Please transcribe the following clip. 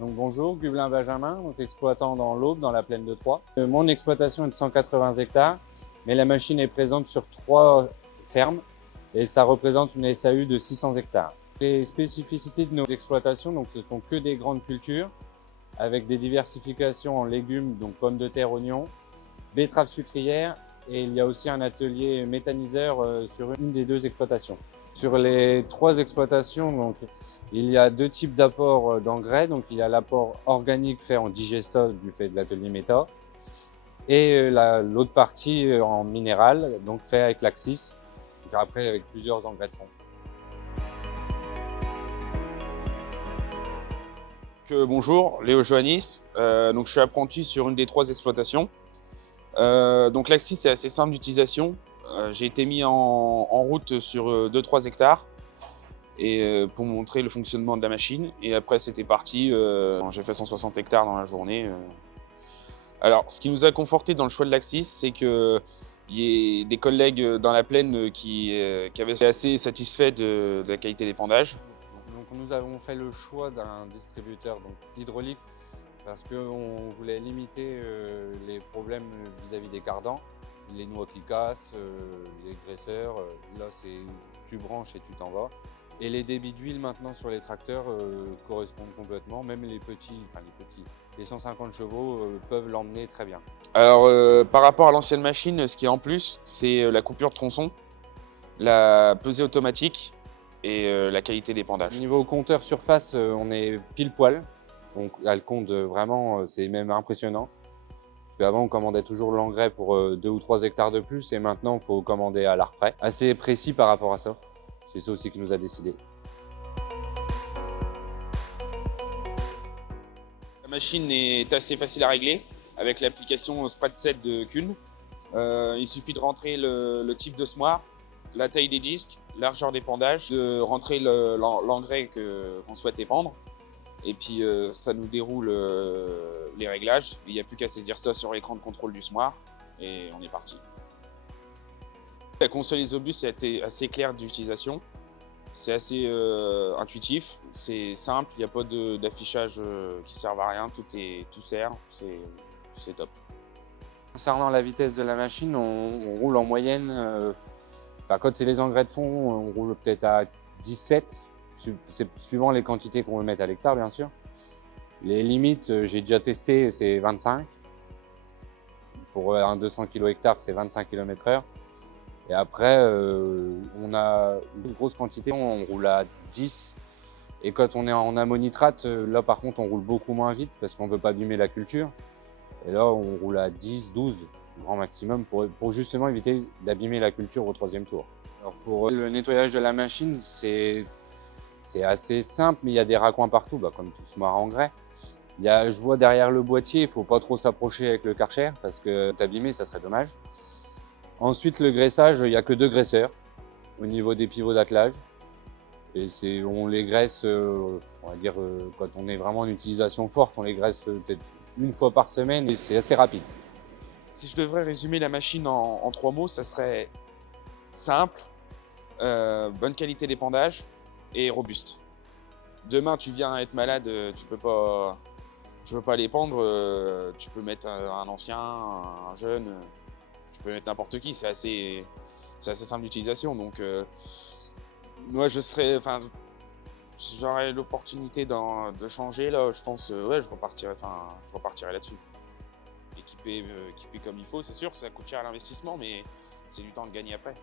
Donc bonjour, Gubelin Benjamin, donc exploitant dans l'Aube, dans la plaine de Troyes. Mon exploitation est de 180 hectares, mais la machine est présente sur 3 fermes et ça représente une SAU de 600 hectares. Les spécificités de nos exploitations, donc ce sont que des grandes cultures avec des diversifications en légumes, donc pommes de terre, oignons, betteraves sucrières, et il y a aussi un atelier méthaniseur sur une des 2 exploitations. Sur les 3 exploitations, donc, il y a 2 types d'apports d'engrais. Donc, il y a l'apport organique fait en digestol du fait de l'atelier méta et l'autre partie en minéral, donc fait avec l'Axis, après avec plusieurs engrais de fond. Bonjour, Léo Johannis. Donc je suis apprenti sur une des 3 exploitations. Donc l'Axis c'est assez simple d'utilisation. J'ai été mis en route sur 2-3 hectares et pour montrer le fonctionnement de la machine. Et après c'était parti. J'ai fait 160 hectares dans la journée. Alors ce qui nous a conforté dans le choix de l'Axis, c'est qu'il y ait des collègues dans la plaine qui avaient été assez satisfaits de la qualité d'épandage. Donc nous avons fait le choix d'un distributeur hydraulique parce qu'on voulait limiter les problèmes vis-à-vis des cardans, les noix qui cassent, les graisseurs. Là, tu branches et tu t'en vas. Et les débits d'huile maintenant sur les tracteurs correspondent complètement. Même les petits, les 150 chevaux peuvent l'emmener très bien. Alors par rapport à l'ancienne machine, ce qui est en plus, c'est la coupure de tronçon, la pesée automatique et la qualité d'épandage. Niveau compteur surface, on est pile poil. Donc elle compte vraiment, c'est même impressionnant. Parce qu'avant on commandait toujours l'engrais pour 2 ou 3 hectares de plus et maintenant il faut commander à l'art près. Assez précis par rapport à ça. C'est ça aussi qui nous a décidé. La machine est assez facile à régler avec l'application Sprat7 de Kuhn. Il suffit de rentrer le type de semoir, la taille des disques, largeur d'épandage, de rentrer l'engrais qu'on souhaite épandre. Et puis ça nous déroule les réglages. Il n'y a plus qu'à saisir ça sur l'écran de contrôle du semoir et on est parti. La console Isobus est assez claire d'utilisation. C'est assez intuitif, c'est simple, il n'y a pas d'affichage qui ne servent à rien, tout sert, c'est top. Concernant la vitesse de la machine, on roule en moyenne, quand c'est les engrais de fond, on roule peut-être à 17, c'est suivant les quantités qu'on veut mettre à l'hectare bien sûr. Les limites, j'ai déjà testé, c'est 25. Pour un 200 kg hectare, c'est 25 km/h. Et après, on a une grosse quantité, on roule à 10. Et quand on est en ammonitrate, là par contre, on roule beaucoup moins vite parce qu'on ne veut pas abîmer la culture. Et là, on roule à 10, 12, grand maximum, pour justement éviter d'abîmer la culture au 3e tour. Alors pour le nettoyage de la machine, c'est assez simple, mais il y a des raccoins partout, comme tout semoir à engrais. Je vois derrière le boîtier, il ne faut pas trop s'approcher avec le Karcher parce que t'abîmer, ça serait dommage. Ensuite, le graissage, il n'y a que 2 graisseurs au niveau des pivots d'attelage. Et on les graisse, on va dire, quand on est vraiment en utilisation forte, on les graisse peut-être 1 fois par semaine et c'est assez rapide. Si je devrais résumer la machine en 3 mots, ça serait simple, bonne qualité d'épandage et robuste. Demain, tu viens être malade, tu peux pas l'épandre, tu peux mettre un ancien, un jeune, tu peux mettre n'importe qui, c'est assez simple d'utilisation. Donc moi si j'aurais l'opportunité de changer là, je pense ouais, je repartirais là-dessus. Équipé comme il faut, c'est sûr, ça coûte cher à l'investissement, mais c'est du temps de gagner après.